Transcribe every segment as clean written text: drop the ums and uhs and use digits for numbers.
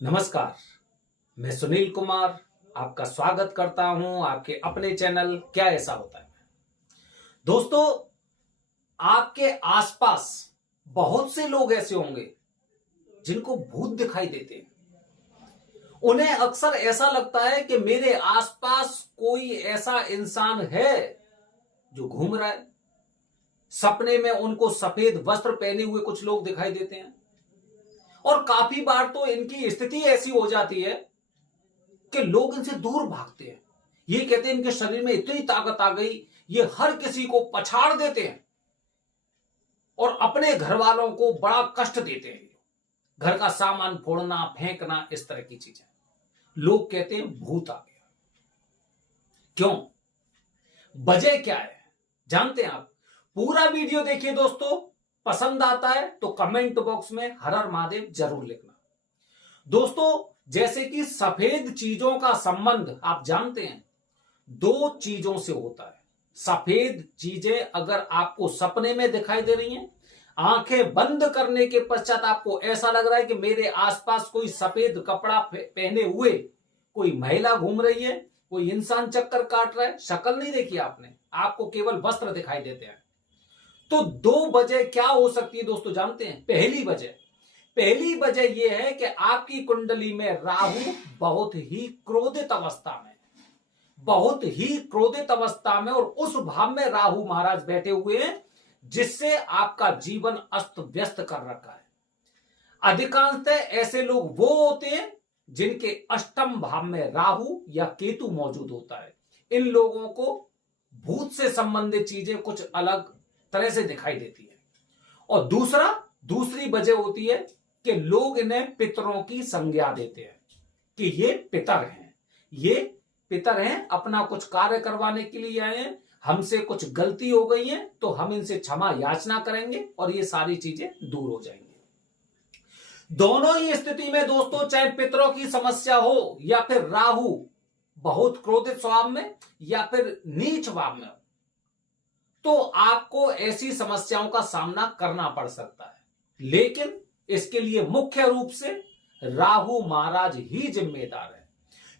नमस्कार। मैं सुनील कुमार आपका स्वागत करता हूं आपके अपने चैनल क्या ऐसा होता है। दोस्तों, आपके आसपास बहुत से लोग ऐसे होंगे जिनको भूत दिखाई देते हैं। उन्हें अक्सर ऐसा लगता है कि मेरे आसपास कोई ऐसा इंसान है जो घूम रहा है। सपने में उनको सफेद वस्त्र पहने हुए कुछ लोग दिखाई देते हैं और काफी बार तो इनकी स्थिति ऐसी हो जाती है कि लोग इनसे दूर भागते हैं। ये कहते हैं इनके शरीर में इतनी ताकत आ गई, ये हर किसी को पछाड़ देते हैं और अपने घर वालों को बड़ा कष्ट देते हैं। घर का सामान फोड़ना, फेंकना, इस तरह की चीजें। लोग कहते हैं भूत आ गया। क्यों? वजह क्या है जानते हैं आप? पूरा वीडियो देखिए दोस्तों। पसंद आता है तो कमेंट बॉक्स में हर हर महादेव जरूर लिखना। दोस्तों, जैसे कि सफेद चीजों का संबंध आप जानते हैं दो चीजों से होता है। सफेद चीजें अगर आपको सपने में दिखाई दे रही हैं, आंखें बंद करने के पश्चात आपको ऐसा लग रहा है कि मेरे आसपास कोई सफेद कपड़ा पहने हुए कोई महिला घूम रही है, कोई इंसान चक्कर काट रहा है, शक्ल नहीं देखी आपने, आपको केवल वस्त्र दिखाई देते हैं, तो दो वजह क्या हो सकती है दोस्तों जानते हैं? पहली वजह यह है कि आपकी कुंडली में राहु बहुत ही क्रोधित अवस्था में और उस भाव में राहु महाराज बैठे हुए हैं, जिससे आपका जीवन अस्त व्यस्त कर रखा है। अधिकांशतः ऐसे लोग वो होते हैं जिनके अष्टम भाव में राहु या केतु मौजूद होता है। इन लोगों को भूत से संबंधित चीजें कुछ अलग तरह से दिखाई देती है। और दूसरी वजह होती है कि लोग इन्हें पितरों की संज्ञा देते हैं कि ये पितर हैं, अपना कुछ कार्य करवाने के लिए आए हैं, हमसे कुछ गलती हो गई है तो हम इनसे क्षमा याचना करेंगे और ये सारी चीजें दूर हो जाएंगी। दोनों ही स्थिति में दोस्तों, चाहे पितरों की समस्या हो या फिर राहु बहुत क्रोधित स्वभाव में या फिर नीच भाव में, तो आपको ऐसी समस्याओं का सामना करना पड़ सकता है। लेकिन इसके लिए मुख्य रूप से राहु महाराज ही जिम्मेदार है,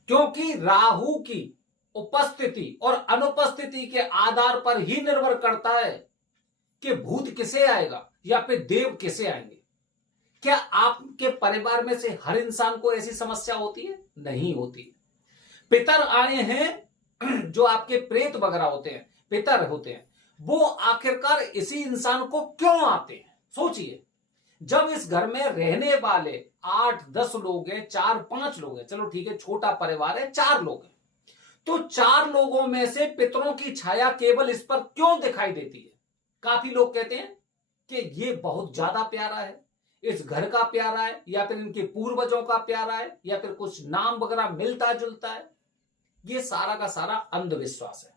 क्योंकि राहु की उपस्थिति और अनुपस्थिति के आधार पर ही निर्भर करता है कि भूत किसे आएगा या फिर देव किसे आएंगे। क्या आपके परिवार में से हर इंसान को ऐसी समस्या होती है? नहीं होती। पितर आए हैं जो आपके प्रेत वगैरह होते हैं, पितर होते हैं, वो आखिरकार इसी इंसान को क्यों आते हैं? सोचिए, जब इस घर में रहने वाले 8-10 लोग हैं, 4-5 लोग हैं, चलो ठीक है छोटा परिवार है, 4 लोग हैं, तो 4 लोगों में से पितरों की छाया केवल इस पर क्यों दिखाई देती है? काफी लोग कहते हैं कि ये बहुत ज्यादा प्यारा है, इस घर का प्यारा है, या फिर इनके पूर्वजों का प्यारा है, या फिर कुछ नाम वगैरह मिलता जुलता है। ये सारा का सारा अंधविश्वास है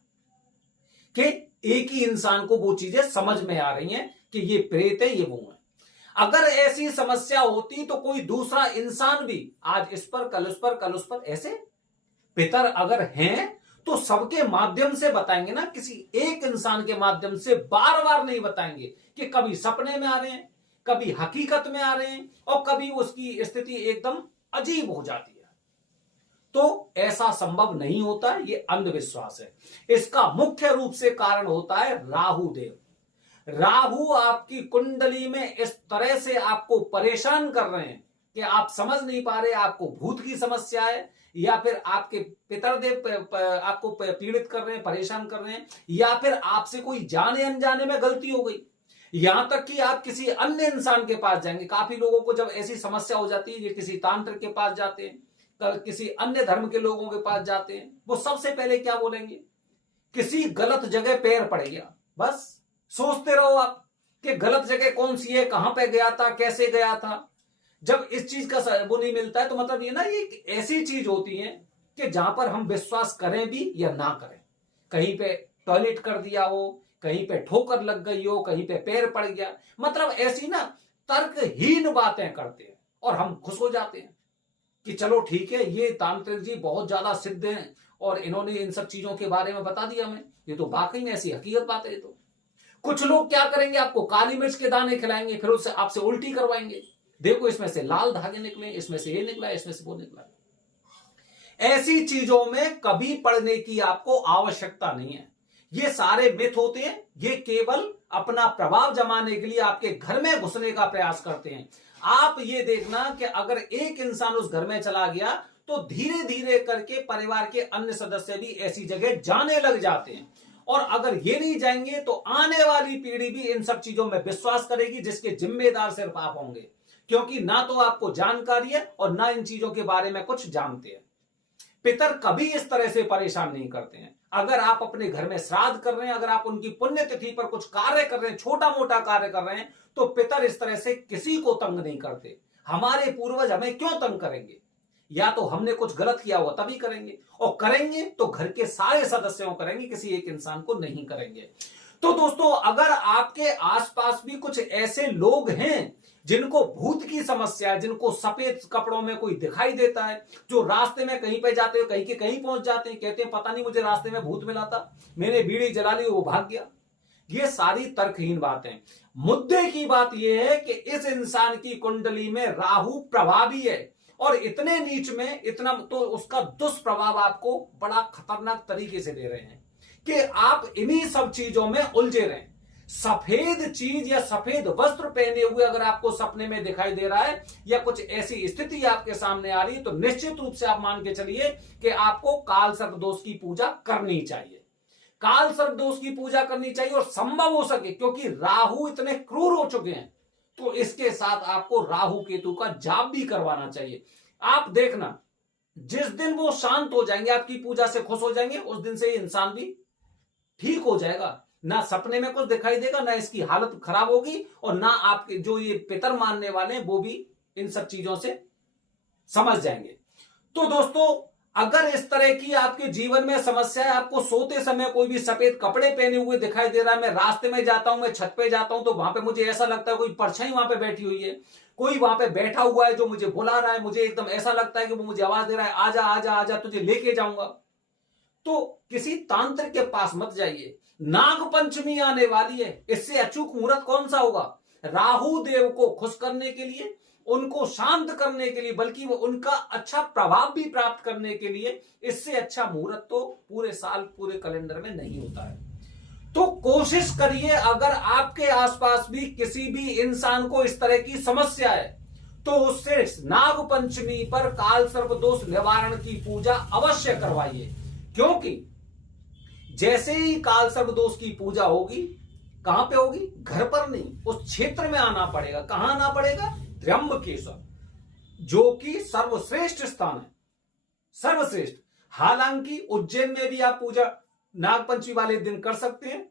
कि एक ही इंसान को वो चीजें समझ में आ रही हैं कि ये प्रेत है, ये वो है। अगर ऐसी समस्या होती तो कोई दूसरा इंसान भी आज इस पर, कल उस पर, ऐसे पितर अगर हैं तो सबके माध्यम से बताएंगे ना, किसी एक इंसान के माध्यम से बार बार नहीं बताएंगे कि कभी सपने में आ रहे हैं, कभी हकीकत में आ रहे हैं और कभी उसकी स्थिति एकदम अजीब हो जाती है। तो ऐसा संभव नहीं होता, ये अंधविश्वास है। इसका मुख्य रूप से कारण होता है राहु देव। राहु आपकी कुंडली में इस तरह से आपको परेशान कर रहे हैं कि आप समझ नहीं पा रहे आपको भूत की समस्या है, या फिर आपके पितरदेव आपको पीड़ित कर रहे हैं, परेशान कर रहे हैं, या फिर आपसे कोई जाने अनजाने में गलती हो गई, यहां तक कि आप किसी अन्य इंसान के पास जाएंगे। काफी लोगों को जब ऐसी समस्या हो जाती है, ये किसी तांत्रिक के पास जाते हैं, किसी अन्य धर्म के लोगों के पास जाते हैं, वो सबसे पहले क्या बोलेंगे? किसी गलत जगह पैर पड़ गया। बस सोचते रहो आप कि गलत जगह कौन सी है, कहां पे गया था, कैसे गया था। जब इस चीज का वो नहीं मिलता है तो मतलब ये ना, ये ऐसी चीज होती है कि जहां पर हम विश्वास करें भी या ना करें। कहीं पे टॉयलेट कर दिया हो, कहीं पे ठोकर लग गई हो, कहीं पे पैर पड़ गया, मतलब ऐसी ना तर्कहीन बातें करते हैं और हम खुश हो जाते हैं कि चलो ठीक है, ये तांत्रिक जी बहुत ज्यादा सिद्ध हैं और इन्होंने इन सब चीजों के बारे में बता दिया हमें, ये तो वाकई में ऐसी हकीकत बात है। तो कुछ लोग क्या करेंगे, आपको काली मिर्च के दाने खिलाएंगे, फिर उससे आपसे उल्टी करवाएंगे। देखो इसमें से लाल धागे निकले, इसमें से ये निकला, इसमें से वो निकला। ऐसी चीजों में कभी पढ़ने की आपको आवश्यकता नहीं है। ये सारे मिथ होते हैं, ये केवल अपना प्रभाव जमाने के लिए आपके घर में घुसने का प्रयास करते हैं। आप ये देखना कि अगर एक इंसान उस घर में चला गया तो धीरे धीरे करके परिवार के अन्य सदस्य भी ऐसी जगह जाने लग जाते हैं, और अगर ये नहीं जाएंगे तो आने वाली पीढ़ी भी इन सब चीजों में विश्वास करेगी, जिसके जिम्मेदार सिर्फ आप होंगे, क्योंकि ना तो आपको जानकारी है और ना इन चीजों के बारे में कुछ जानते हैं। पितर कभी इस तरह से परेशान नहीं करते हैं। अगर आप अपने घर में श्राद्ध कर रहे हैं, अगर आप उनकी पुण्यतिथि पर कुछ कार्य कर रहे हैं, छोटा मोटा कार्य कर रहे हैं, तो पितर इस तरह से किसी को तंग नहीं करते। हमारे पूर्वज हमें क्यों तंग करेंगे? या तो हमने कुछ गलत किया हुआ तभी करेंगे, और करेंगे तो घर के सारे सदस्यों करेंगे, किसी एक इंसान को नहीं करेंगे। तो दोस्तों, अगर आपके आसपास भी कुछ ऐसे लोग हैं जिनको भूत की समस्या है, जिनको सफेद कपड़ों में कोई दिखाई देता है, जो रास्ते में कहीं पे जाते हो कहीं के कहीं पहुंच जाते हैं, कहते हैं पता नहीं मुझे रास्ते में भूत मिला था, मैंने बीड़ी जला ली, वो भाग गया, ये सारी तर्कहीन बातें। मुद्दे की बात यह है कि इस इंसान की कुंडली में राहु प्रभावी है, और इतने नीच में, इतना तो उसका दुष्प्रभाव आपको बड़ा खतरनाक तरीके से दे रहे हैं कि आप इन्हीं सब चीजों में उलझे रहें। सफेद चीज या सफेद वस्त्र पहने हुए अगर आपको सपने में दिखाई दे रहा है, या कुछ ऐसी स्थिति आपके सामने आ रही है, तो निश्चित रूप से आप मान के चलिए कि आपको काल सर्प दोष की पूजा करनी चाहिए। काल सर्प दोष की पूजा करनी चाहिए, और संभव हो सके, क्योंकि राहु इतने क्रूर हो चुके हैं, तो इसके साथ आपको राहु केतु का जाप भी करवाना चाहिए। आप देखना, जिस दिन वो शांत हो जाएंगे, आपकी पूजा से खुश हो जाएंगे, उस दिन से ये इंसान भी ठीक हो जाएगा। ना सपने में कुछ दिखाई देगा, ना इसकी हालत खराब होगी, और ना आपके जो ये पितर मानने वाले हैं वो भी इन सब चीजों से समझ जाएंगे। तो दोस्तों, अगर इस तरह की आपके जीवन में समस्या है, आपको सोते समय कोई भी सफेद कपड़े पहने हुए दिखाई दे रहा है, मैं रास्ते में जाता हूं, मैं छत पे जाता हूं, तो वहां पे मुझे ऐसा लगता है कोई परछाई वहां पे बैठी हुई है, कोई वहां पे बैठा हुआ है जो मुझे बुला रहा है, मुझे एकदम ऐसा लगता है कि वो मुझे आवाज दे रहा है, आजा आजा आजा, तुझे लेके जाऊंगा, तो किसी तांत्रिक के पास मत जाइए। नाग पंचमी आने वाली है, इससे अचूक मुहूर्त कौन सा होगा? राहु देव को खुश करने के लिए, उनको शांत करने के लिए, बल्कि वो उनका अच्छा प्रभाव भी प्राप्त करने के लिए, इससे अच्छा मुहूर्त तो पूरे साल, पूरे कैलेंडर में नहीं होता है। तो कोशिश करिए, अगर आपके आसपास भी किसी भी इंसान को इस तरह की समस्या है, तो उससे नाग पंचमी पर काल सर्प दोष निवारण की पूजा अवश्य करवाइए, क्योंकि जैसे ही काल सर्प दोष की पूजा होगी, कहां पे होगी? घर पर नहीं, उस क्षेत्र में आना पड़ेगा। कहां आना पड़ेगा? त्र्यंबकेश्वर, जो कि सर्वश्रेष्ठ स्थान है, सर्वश्रेष्ठ। हालांकि उज्जैन में भी आप पूजा नागपंचमी वाले दिन कर सकते हैं,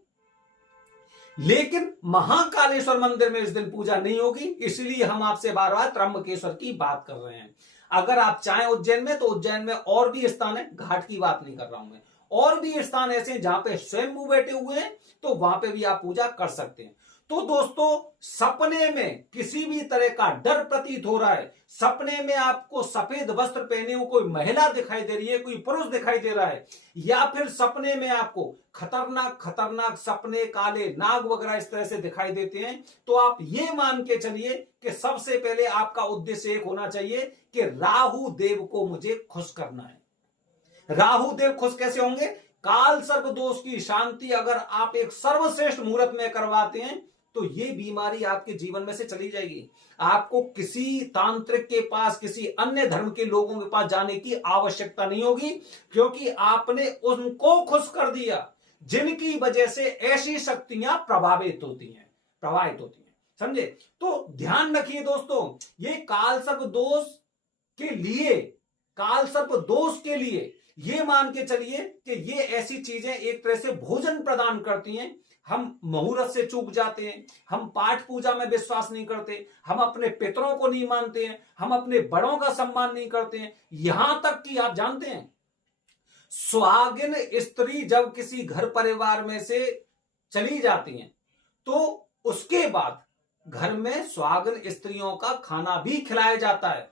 लेकिन महाकालेश्वर मंदिर में इस दिन पूजा नहीं होगी, इसलिए हम आपसे बार बार त्र्यंबकेश्वर की बात कर रहे हैं। अगर आप चाहें उज्जैन में, तो उज्जैन में और भी स्थान है, घाट की बात नहीं कर रहा हूं मैं, और भी स्थान ऐसे हैं जहां पे स्वयंभू बैठे हुए हैं, तो वहां पे भी आप पूजा कर सकते हैं। तो दोस्तों, सपने में किसी भी तरह का डर प्रतीत हो रहा है, सपने में आपको सफेद वस्त्र पहने हुए कोई महिला दिखाई दे रही है, कोई पुरुष दिखाई दे रहा है, या फिर सपने में आपको खतरनाक खतरनाक सपने, काले नाग वगैरह इस तरह से दिखाई देते हैं, तो आप ये मान के चलिए कि सबसे पहले आपका उद्देश्य एक होना चाहिए कि राहु देव को मुझे खुश करना है। राहु देव खुश कैसे होंगे? काल सर्प दोष की शांति अगर आप एक सर्वश्रेष्ठ मुहूर्त में करवाते हैं, तो ये बीमारी आपके जीवन में से चली जाएगी। आपको किसी तांत्रिक के पास, किसी अन्य धर्म के लोगों के पास जाने की आवश्यकता नहीं होगी, क्योंकि आपने उनको खुश कर दिया जिनकी वजह से ऐसी शक्तियां प्रभावित होती हैं। समझे? तो ध्यान रखिए दोस्तों, ये काल सर्प दोष के लिए, काल सर्प दोष के लिए ये मान के चलिए कि ये ऐसी चीजें एक तरह से भोजन प्रदान करती हैं। हम मुहूर्त से चूक जाते हैं, हम पाठ पूजा में विश्वास नहीं करते, हम अपने पितरों को नहीं मानते हैं, हम अपने बड़ों का सम्मान नहीं करते हैं। यहां तक कि आप जानते हैं, सुहागिन स्त्री जब किसी घर परिवार में से चली जाती हैं, तो उसके बाद घर में सुहागिन स्त्रियों का खाना भी खिलाया जाता है।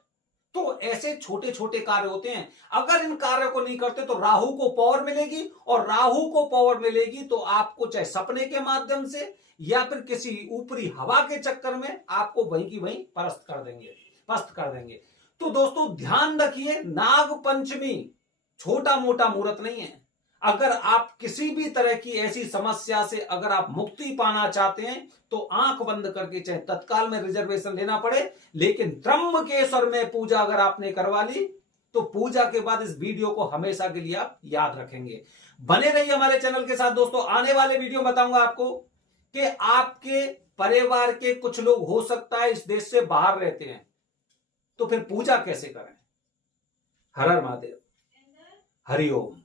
तो ऐसे छोटे छोटे कार्य होते हैं, अगर इन कार्यों को नहीं करते तो राहु को पावर मिलेगी, और राहु को पावर मिलेगी तो आपको चाहे सपने के माध्यम से या फिर किसी ऊपरी हवा के चक्कर में आपको वहीं की वहीं पस्त कर देंगे। तो दोस्तों ध्यान रखिए, नाग पंचमी छोटा मोटा मुहूर्त नहीं है। अगर आप किसी भी तरह की ऐसी समस्या से अगर आप मुक्ति पाना चाहते हैं तो आंख बंद करके, चाहे तत्काल में रिजर्वेशन लेना पड़े, लेकिन त्र्यंबकेश्वर में पूजा अगर आपने करवा ली तो पूजा के बाद इस वीडियो को हमेशा के लिए आप याद रखेंगे। बने रहिए हमारे चैनल के साथ दोस्तों। आने वाले वीडियो बताऊंगा आपको कि आपके परिवार के कुछ लोग हो सकता है इस देश से बाहर रहते हैं, तो फिर पूजा कैसे करें। हर हर महादेव, हरि ओम।